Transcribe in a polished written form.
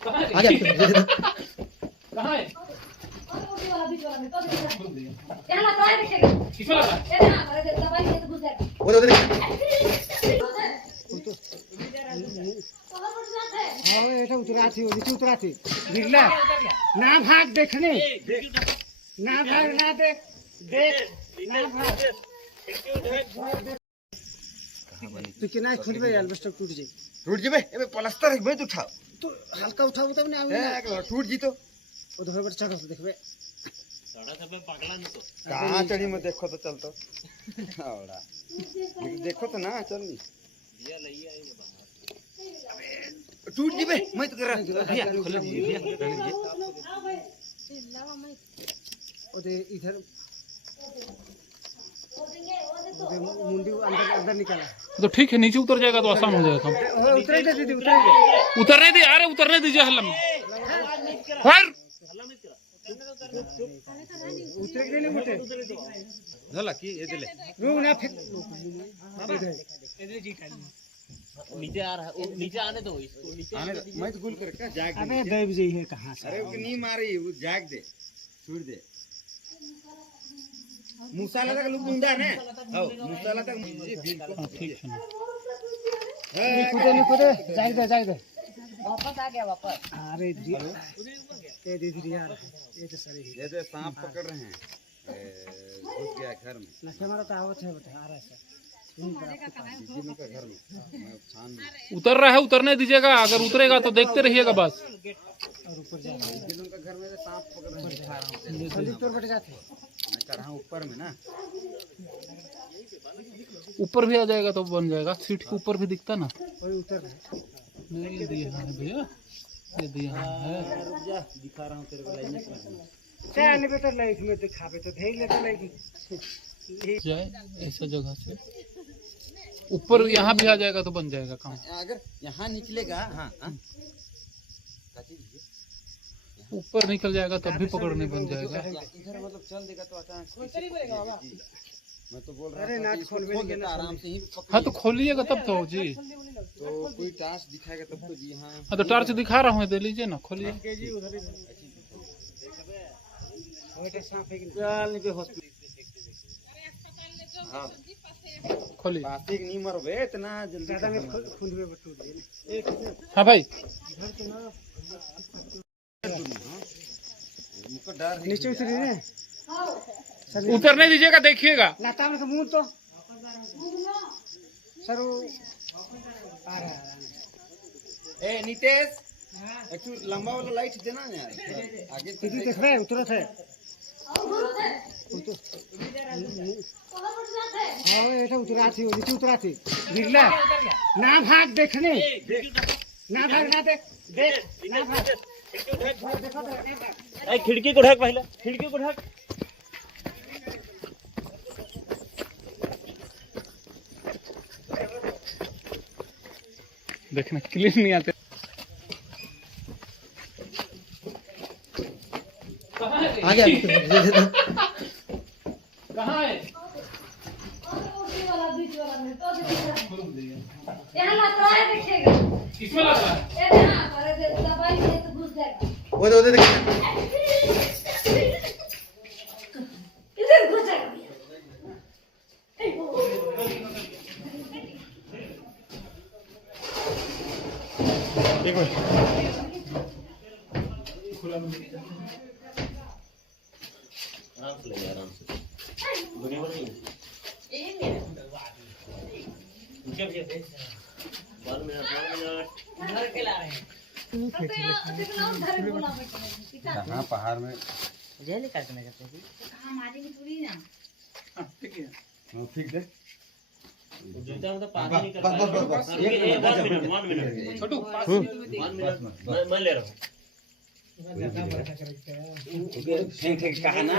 आ गया कहाँ है? वो उधर এটা উতরাছি নিচে উতরাছি বুঝলা না ভাগ দেখনে না ভাগ না দেখ দেখ না ভাগ তুই কেনা খুলবে অ্যালবেস্টার टूट जाए टूट जेबे एबे प्लास्टर है भाई तू उठाओ तो हल्का उठाओ तब ना ए टूट जी तो ओ धोए पर चढ़ो देखबे चढ़ा सब पगला नहीं तो कहां चढ़ी में देखो तो चलतो औड़ा देखो तो ना चल नी दिया लई आई बाहर टूट जेबे मैं तो कर भैया खोल भैया ओदे इधर ओदे मुंडी अंदर अंदर निकाला तो ठीक है, नीचे उतर जाएगा तो आसान हो जाएगा काम। उतरे दे दीदी उतरे दे उतरने दे, अरे उतरने दीजिए हल्ला में। हर उतरे के नहीं उतरे धला की ए दिले रुक ना फिर नीचे आ रहा है, नीचे आने दो इसको, नीचे आने मैं तो गुल कर का जाग दे अबे देव जी है कहां से अरे वो नहीं मारी वो जाग दे छोड़ दे मुसाला तक लोग गुंडा ने हां मुसाला तक ठीक है ना। नहीं कूदे जाग दे वापस आ गया वापस। अरे जी ये दीदी यार ये तो सही है जैसे सांप पकड़ रहे हैं घुस गया घर में ना कैमरा तो आवत है बता आ रहा है सर दीदी का घर में मैं छान उतर रहा है, उतरने दीजिएगा, अगर उतरेगा तो देखते रहिएगा बस। और ऊपर जा दीदी का घर में सांप पकड़ रहे हैं दिखा रहा हूं संदीप तोर बैठ जाते मैं कर रहा हूं ऊपर में ना ऊपर भी आ जाएगा तो बन जाएगा, सीट के ऊपर भी दिखता ना। और उतर रहा नहीं ये दिया है भैया, ये दिया है। रुक जा दिखा रहा हूं तेरे को लाइन में क्या एलिवेटर लाइक में दिखावे तो भेज लेते लाइक जाए ऐसा जगह से ऊपर यहाँ भी आ जाएगा तो बन जाएगा काम। अगर यहाँ निकलेगा हाँ ऊपर निकल जाएगा तब भी पकड़ने बन जाएगा। इधर मतलब चल देगा तो अचानक मैं तो बोल रहा अरे था नाट कि इसको खोल में खोल देता आराम से ही पकड़ हाँ तो खोलिएगा तब तो जी। तो कोई टास्क दिखाएगा तब तो जी हाँ हाँ तो टॉर्च दिखा रहा हूँ, दे लीजिए ना, खोलिए। जी उधर ही बेटा सांप है कि चल नहीं पे हॉस्पिटल हाँ खोलिए। प्लास्टिक नहीं मरो बे इतना जल्दी ज्यादा में खुद में टूट गई एक हाँ भाई घर तो ना मुझको डर है नीचे उतरी ने उतरने दीजिएगा, देखिएगा। लाता में तो मुंह तो सर वो आ रहा है ए नितेश एक लंबा वाला लाइट देना यार आगे दीदी देख रहे उतरत है हाँ ये उतराती नीचे उतराती गिरला ना भाग देखने ना भाग ना देख देख ना भाग खिड़की को ढक, पहले खिड़की को ढक। देखना क्लियर नहीं आते। आ गया कहाँ है? किसमें लग रहा है? वो उधर देख एक मिनट आराम से ले, आराम से। दुनिया भर नहीं। क्या भैया? 1 मिनट घर के ला रहे हैं। कहाँ पहाड़ में जेल काटने जाते हैं। ठीक है जूता में तो पानी नहीं कर बस पाएगा। 1 मिनट छोटू 1 मिनट मैं ले रहा हूँ। ठीक ठीक कहा ना